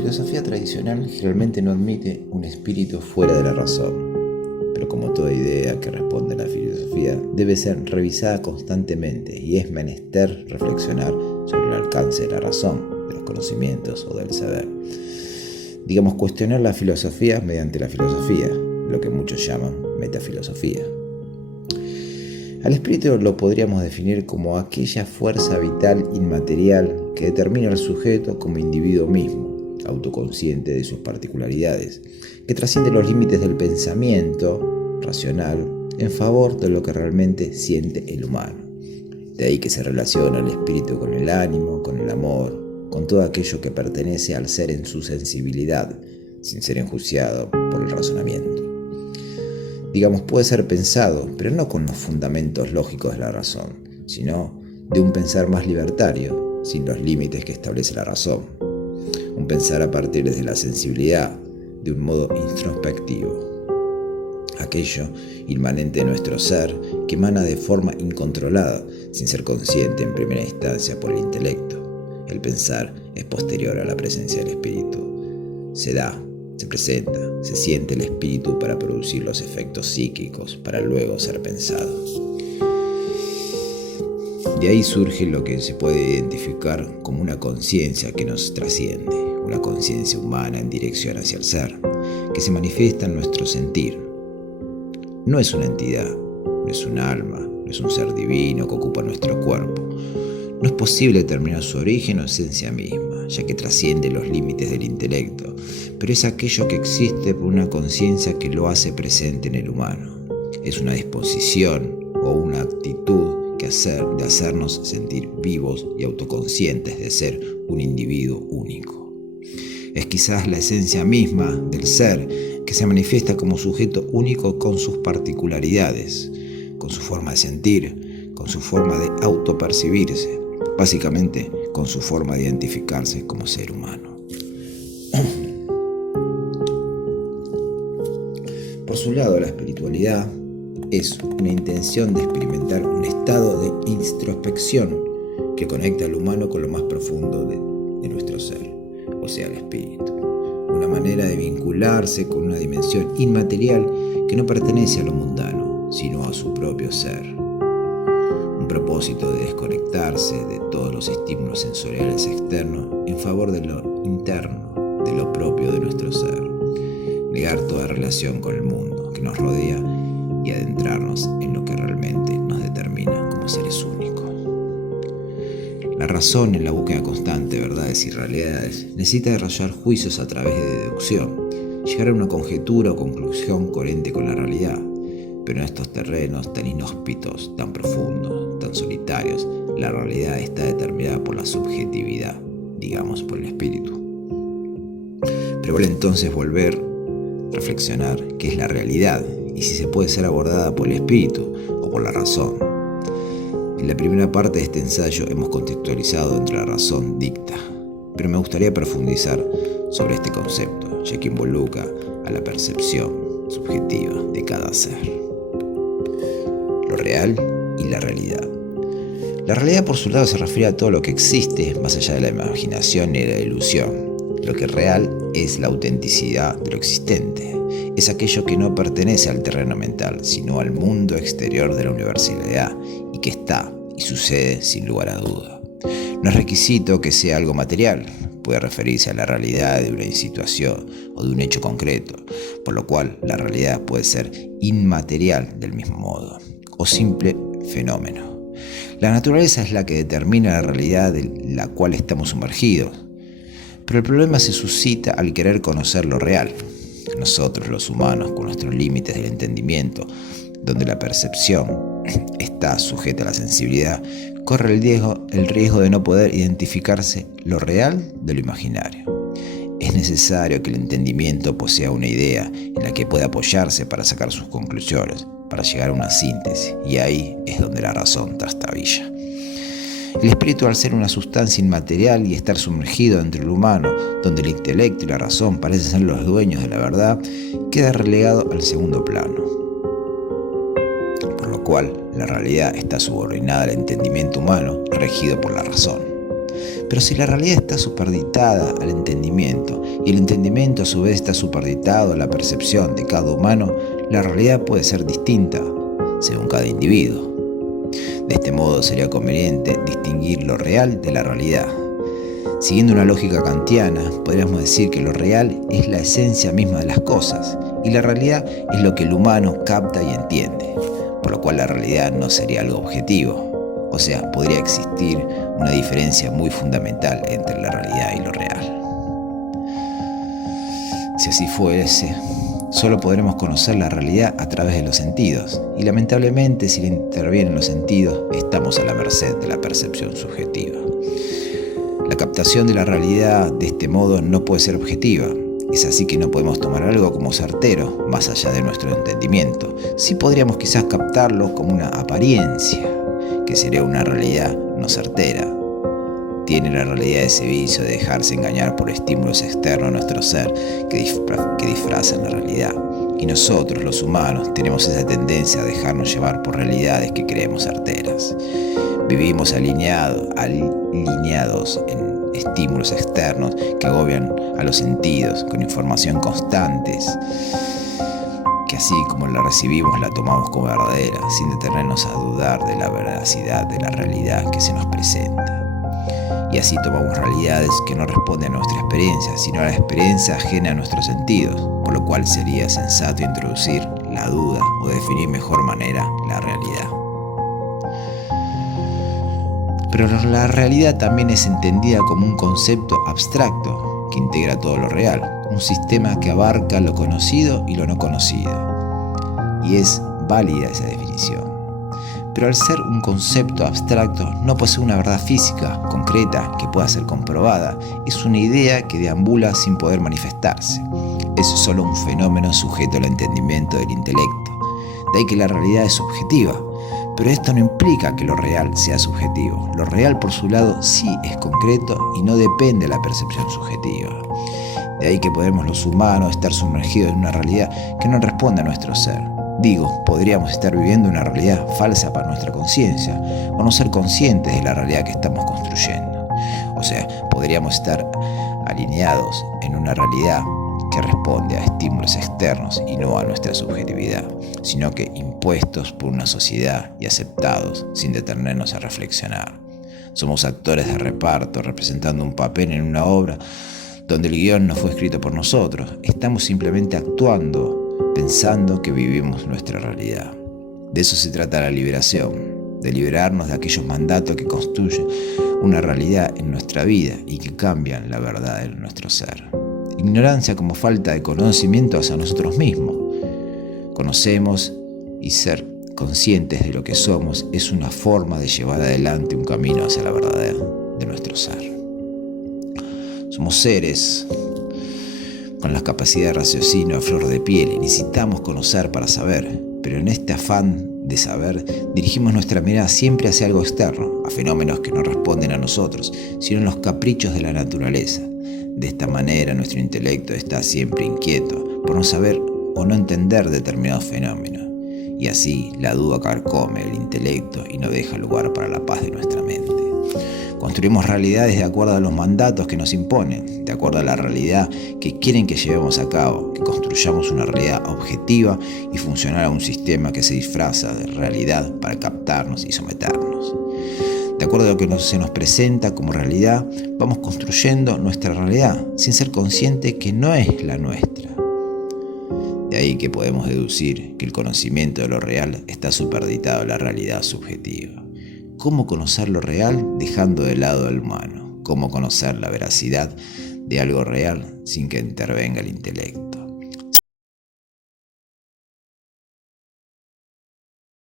filosofía tradicional generalmente no admite un espíritu fuera de la razón, pero como toda idea que responde a la filosofía, debe ser revisada constantemente y es menester reflexionar sobre el alcance de la razón, de los conocimientos o del saber. Digamos, cuestionar la filosofía mediante la filosofía, lo que muchos llaman metafilosofía. Al espíritu lo podríamos definir como aquella fuerza vital inmaterial que determina al sujeto como individuo mismo, autoconsciente de sus particularidades, que trasciende los límites del pensamiento racional en favor de lo que realmente siente el humano. De ahí que se relaciona el espíritu con el ánimo, con el amor, con todo aquello que pertenece al ser en su sensibilidad, sin ser enjuiciado por el razonamiento. Digamos, puede ser pensado, pero no con los fundamentos lógicos de la razón, sino de un pensar más libertario, sin los límites que establece la razón. Un pensar a partir de la sensibilidad, de un modo introspectivo. Aquello inmanente de nuestro ser que emana de forma incontrolada, sin ser consciente en primera instancia por el intelecto. El pensar es posterior a la presencia del espíritu. Se da, se presenta, se siente el espíritu para producir los efectos psíquicos, para luego ser pensado. De ahí surge lo que se puede identificar como una conciencia que nos trasciende, una conciencia humana en dirección hacia el ser, que se manifiesta en nuestro sentir. No es una entidad, no es un alma, no es un ser divino que ocupa nuestro cuerpo. No es posible determinar su origen o esencia misma, ya que trasciende los límites del intelecto, pero es aquello que existe por una conciencia que lo hace presente en el humano. Es una disposición o una actitud de hacernos sentir vivos y autoconscientes de ser un individuo único. Es quizás la esencia misma del ser que se manifiesta como sujeto único con sus particularidades, con su forma de sentir, con su forma de autopercibirse, básicamente con su forma de identificarse como ser humano. Por su lado, la espiritualidad es una intención de experimentar un estado de introspección que conecta al humano con lo más profundo de nuestro ser, o sea, el espíritu. Una manera de vincularse con una dimensión inmaterial que no pertenece a lo mundano, sino a su propio ser. Un propósito de desconectarse de todos los estímulos sensoriales externos en favor de lo interno, de lo propio de nuestro ser. Negar toda relación con el mundo que nos rodea y adentrarnos en lo que realmente nos determina como seres únicos. La razón, en la búsqueda constante de verdades y realidades, necesita desarrollar juicios a través de deducción, llegar a una conjetura o conclusión coherente con la realidad. Pero en estos terrenos tan inhóspitos, tan profundos, tan solitarios, la realidad está determinada por la subjetividad, digamos por el espíritu. Pero vale entonces volver a reflexionar qué es la realidad y si se puede ser abordada por el espíritu o por la razón. En la primera parte de este ensayo hemos contextualizado entre la razón dicta, pero me gustaría profundizar sobre este concepto, ya que involucra a la percepción subjetiva de cada ser. Lo real y la realidad. La realidad, por su lado, se refiere a todo lo que existe más allá de la imaginación y de la ilusión. Lo que es real es la autenticidad de lo existente. Es aquello que no pertenece al terreno mental, sino al mundo exterior de la universalidad y que está y sucede sin lugar a duda. No es requisito que sea algo material, puede referirse a la realidad de una situación o de un hecho concreto, por lo cual la realidad puede ser inmaterial del mismo modo, o simple fenómeno. La naturaleza es la que determina la realidad de la cual estamos sumergidos, pero el problema se suscita al querer conocer lo real. Nosotros, los humanos, con nuestros límites del entendimiento, donde la percepción está sujeta a la sensibilidad, corre el riesgo de no poder identificarse lo real de lo imaginario. Es necesario que el entendimiento posea una idea en la que pueda apoyarse para sacar sus conclusiones, para llegar a una síntesis, y ahí es donde la razón trastabilla. El espíritu, al ser una sustancia inmaterial y estar sumergido entre lo humano, donde el intelecto y la razón parecen ser los dueños de la verdad, queda relegado al segundo plano. Por lo cual, la realidad está subordinada al entendimiento humano, regido por la razón. Pero si la realidad está superditada al entendimiento y el entendimiento a su vez está superditado a la percepción de cada humano, la realidad puede ser distinta según cada individuo. De este modo sería conveniente distinguir lo real de la realidad. Siguiendo una lógica kantiana, podríamos decir que lo real es la esencia misma de las cosas y la realidad es lo que el humano capta y entiende, por lo cual la realidad no sería algo objetivo. O sea, podría existir una diferencia muy fundamental entre la realidad y lo real. Si así fuese, solo podremos conocer la realidad a través de los sentidos, y lamentablemente si le intervienen los sentidos, estamos a la merced de la percepción subjetiva. La captación de la realidad de este modo no puede ser objetiva. Es así que no podemos tomar algo como certero, más allá de nuestro entendimiento. Sí podríamos quizás captarlo como una apariencia, que sería una realidad no certera. Tiene la realidad ese vicio de dejarse engañar por estímulos externos a nuestro ser que disfrazan la realidad. Y nosotros, los humanos, tenemos esa tendencia a dejarnos llevar por realidades que creemos certeras. Vivimos alineados en estímulos externos que agobian a los sentidos con información constantes, que así como la recibimos la tomamos como verdadera, sin detenernos a dudar de la veracidad de la realidad que se nos presenta. Y así tomamos realidades que no responden a nuestra experiencia, sino a la experiencia ajena a nuestros sentidos, por lo cual sería sensato introducir la duda o definir mejor manera la realidad. Pero la realidad también es entendida como un concepto abstracto que integra todo lo real, un sistema que abarca lo conocido y lo no conocido. Y es válida esa definición. Pero al ser un concepto abstracto no posee una verdad física, concreta, que pueda ser comprobada. Es una idea que deambula sin poder manifestarse. Es solo un fenómeno sujeto al entendimiento del intelecto. De ahí que la realidad es subjetiva. Pero esto no implica que lo real sea subjetivo. Lo real, por su lado, sí es concreto y no depende de la percepción subjetiva. De ahí que podemos los humanos estar sumergidos en una realidad que no responde a nuestro ser. Podríamos estar viviendo una realidad falsa para nuestra conciencia o no ser conscientes de la realidad que estamos construyendo. O sea, podríamos estar alineados en una realidad que responde a estímulos externos y no a nuestra subjetividad, sino que impuestos por una sociedad y aceptados sin detenernos a reflexionar. Somos actores de reparto representando un papel en una obra donde el guión no fue escrito por nosotros. Estamos simplemente actuando, pensando que vivimos nuestra realidad. De eso se trata la liberación, de liberarnos de aquellos mandatos que construyen una realidad en nuestra vida y que cambian la verdad de nuestro ser. Ignorancia como falta de conocimiento hacia nosotros mismos. Conocemos y ser conscientes de lo que somos es una forma de llevar adelante un camino hacia la verdad de nuestro ser. Somos seres con la capacidad de raciocinio a flor de piel y necesitamos conocer para saber, pero en este afán de saber dirigimos nuestra mirada siempre hacia algo externo, a fenómenos que no responden a nosotros, sino a los caprichos de la naturaleza. De esta manera nuestro intelecto está siempre inquieto por no saber o no entender determinados fenómenos, y así la duda carcome el intelecto y no deja lugar para la paz de nuestra mente. Construimos realidades de acuerdo a los mandatos que nos imponen, de acuerdo a la realidad que quieren que llevemos a cabo, que construyamos una realidad objetiva y funcional a un sistema que se disfraza de realidad para captarnos y someternos. De acuerdo a lo que se nos presenta como realidad, vamos construyendo nuestra realidad sin ser conscientes que no es la nuestra. De ahí que podemos deducir que el conocimiento de lo real está superditado a la realidad subjetiva. ¿Cómo conocer lo real dejando de lado al humano? ¿Cómo conocer la veracidad de algo real sin que intervenga el intelecto?